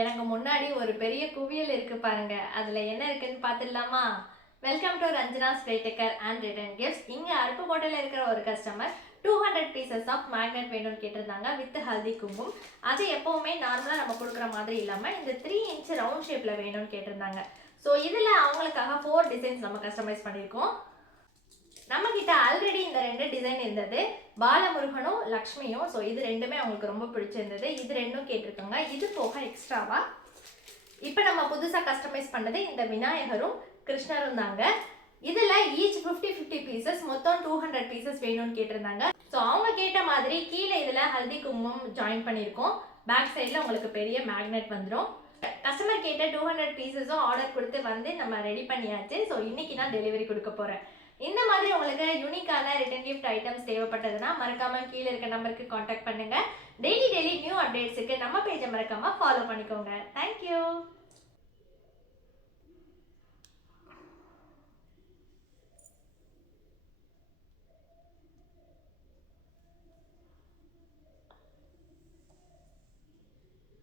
எனக்கு முன்னாடி ஒரு பெரிய குவியல் இருக்கு பாருங்க. அதுல என்ன இருக்குன்னு பார்த்துடலாமா? Welcome to Ranjana spray and return gifts. இங்க அருப்புக்கோட்டையில் இருக்கிற ஒரு கஸ்டமர் 200 பீசஸ் ஆஃப் மேக்னெட் வேணும்னு கேட்டிருந்தாங்க வித் ஹல்தி குங்குமம். அது எப்பவுமே நார்மலாக நம்ம கொடுக்குற மாதிரி இல்லாமல் இந்த 3 இன்ச் ரவுண்ட் ஷேப்பில் வேணும்னு கேட்டிருந்தாங்க. ஸோ இதில் அவங்களுக்காக 4 டிசைன்ஸ் நம்ம கஸ்டமைஸ் பண்ணியிருக்கோம். நம்ம கிட்ட ஆல்ரெடி இந்த 2 டிசைன் இருந்தது, பாலமுருகனும் லக்ஷ்மியும். ஸோ இது ரெண்டுமே அவங்களுக்கு ரொம்ப பிடிச்சிருந்தது. இது ரெண்டும் கேட்டிருக்காங்க. இது போக எக்ஸ்ட்ராவா இப்போ நம்ம புதுசாக கஸ்டமைஸ் பண்ணது இந்த விநாயகரும் கிருஷ்ணரும் தாங்க. இதில் ஈச் 50-50 பீசஸ், மொத்தம் 200 பீசஸ் வேணும்னு கேட்டிருந்தாங்க. ஸோ அவங்க கேட்ட மாதிரி கீழே இதில் ஹல்தி குங்குமம் ஜாயின் பண்ணியிருக்கோம். பேக் சைடில் உங்களுக்கு பெரிய மேக்னெட் வந்துடும். கஸ்டமர் கேட்ட 200 பீசஸும் ஆர்டர் கொடுத்து வந்து நம்ம ரெடி பண்ணியாச்சு. ஸோ இன்னைக்கு நான் டெலிவரி கொடுக்க போகிறேன். இந்த மாதிரி உங்களுக்கு யூனிக்கான ரிட்டன் கிஃப்ட் ஐட்டம்ஸ் தேவைப்பட்டதுன்னா மறக்காம கீழே இருக்க நம்பருக்கு காண்டாக்ட் பண்ணுங்க. டெய்லி நியூ அப்டேட்ஸுக்கு நம்ம பேஜை மறக்காம ஃபாலோ பண்ணிக்கோங்க. தேங்க்யூ.